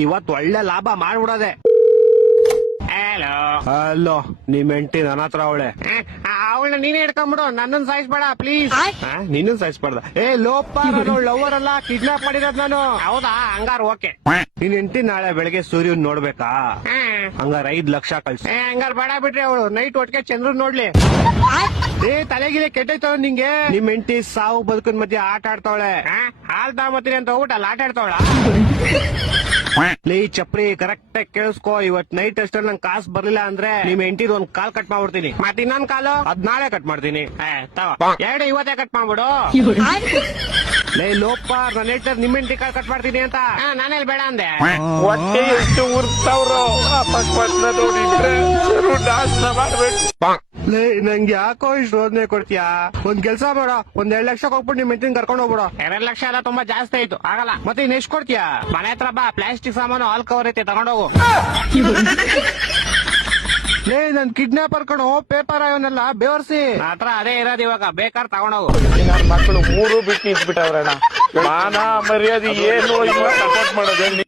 ಇವತ್ ಒಳ್ಳೆ ಲಾಭ ಮಾಡ್ಬಿಡೋದೆ. ಹಲೋ ಅಲ್ಲೋ ನಿಮ್ ಹೆಂಡತಿ ನನ್ನ ಹತ್ರ ಅವಳೆ. ಅವಳನ್ನ ನೀನೇ ಹಿಡ್ಕೊಂಡ್ಬಿಡು, ನನ್ನನ್ ಸಾಯಿಸ್ಬೇಡ ಪ್ಲೀಸ್. ನೀನು ಸಾಯಿಸ್ಬಾರ್ದ. ಲೋಪ, ನಾನು ಲವರ್ ಅಲ್ಲ, ಕಿಡ್ನಾಪ್ ಮಾಡಿರೋದ್ ನಾನು. ಹೌದಾ, ಹಂಗಾರ ಓಕೆ. ನಿನ್ ಹೆಂಡತಿ ನಾಳೆ ಬೆಳಗ್ಗೆ ಸೂರ್ಯನ್ ನೋಡ್ಬೇಕಾ? ಹಂಗಾರ 5 ಲಕ್ಷ ಕಳ್ಸಿ. ಹಂಗಾರ ಬೇಡ ಬಿಡ್ರಿ, ಅವಳು ನೈಟ್ ಒಟ್ಟಿಗೆ ಚಂದ್ರನ್ ನೋಡ್ಲಿ. ತಲೆಗಿಲೆ ಕೆಟ್ಟೈತವ ನಿಂಗೆ. ನಿಮ್ ಹೆಂಡತಿ ಸಾವು ಬದುಕಿನ ಮಧ್ಯೆ ಆಟ ಆಡ್ತಾವಳೆ. ಹಾಲ್ ತಗೊಂಬತ್ತೀನಿ ಅಂತ ಹೋಗ್ಬಿಟ್ಟು ಅಲ್ಲಿ ಆಟ ಆಡ್ತಾವಳ. ಲೇ ಚಪ್ರಿ, ಕರೆಕ್ಟ್ ಆಗಿ ಕೇಳಿಸ್ಕೋ. ಇವತ್ ನೈಟ್ ಅಷ್ಟಲ್ಲಿ ನಂಗೆ ಕಾಸು ಬರ್ಲಿಲ್ಲ ಅಂದ್ರೆ ನಿಮ್ ಹೆಂಡತಿದ್ ಒಂದ್ ಕಾಲ್ ಕಟ್ ಮಾಡ್ಬಿಡ್ತೀನಿ. ಮತ್ ಇನ್ನೊಂದ್ ಕಾಲು ಅದ್ ನಾಳೆ ಕಟ್ ಮಾಡ್ತೀನಿ. ಎರಡು ಇವತ್ತೇ ಕಟ್ ಮಾಡ್ಬಿಡು. ಲೇ ಲೋಪ, ನನ್ನ ಹೇಳ್ತಾರೆ ನಿಮ್ ಹೆಂಡತಿ ಕಾಲ್ ಕಟ್ ಮಾಡ್ತೀನಿ ಅಂತ. ನಾನೆಲ್ಲಿ ಬೇಡ ಅಂದೆ. ಹೊಟ್ಟೆ ಎಷ್ಟು ಉರ್ತಾವ್ರು ಅಕಸ್ಮಾತ್ ನೋಡಿದ್ರೆ ನಾಶನ ಮಾಡ್ಬೇಕು. ಲೇ ನಂಗೆ ಯಾಕೋ ಇಷ್ಟು ರೋದನೆ ಕೊಡ್ತೀಯಾ? ಒಂದ್ ಕೆಲ್ಸ ಮಾಡೋ, ಒಂದ್ 2 ಲಕ್ಷ ಕೊಟ್ಬಿಟ್ಟು ನಿಮ್ ಹೆಂಡತಿನ ಕರ್ಕೊಂಡು ಹೋಗ್ಬಿಡೋ. 2 ಲಕ್ಷ ಎಲ್ಲ ತುಂಬಾ ಜಾಸ್ತಿ ಆಯ್ತು, ಆಗಲ್ಲ. ಮತ್ತೆ ಇನ್ ಎಷ್ಟ್ ಕೊಡ್ತೀಯಾ? ಮನೆ ಹತ್ರ ಬಾ, ಪ್ಲಾಸ್ಟಿಕ್ ಸಾಮಾನು ಹಾಲ್ ಕವರ್ ಐತೆ ತಗೊಂಡೋಗು. ಲೇ ನನ್ ಕಿಡ್ನಾಪರ್ ಕಣೋ, ಪೇಪರ್ ಅವನ್ನೆಲ್ಲ ಬೇವರ್ಸಿ. ನನ್ನ ಹತ್ರ ಅದೇ ಇರೋದು ಇವಾಗ, ಬೇಕಾದ್ರೆ ತಗೊಂಡೋಗು. ನನ್ನ ಮಕ್ಕಳು 3 ಬಿಟ್ಟು ಇದ್ಬಿಟ್ಟವ್ರಣ್ಣ. ಮಾನ ಮರ್ಯಾದೆ ಏನು ಇವಾಗ ಸಪೋರ್ಟ್ ಮಾಡೋದೇ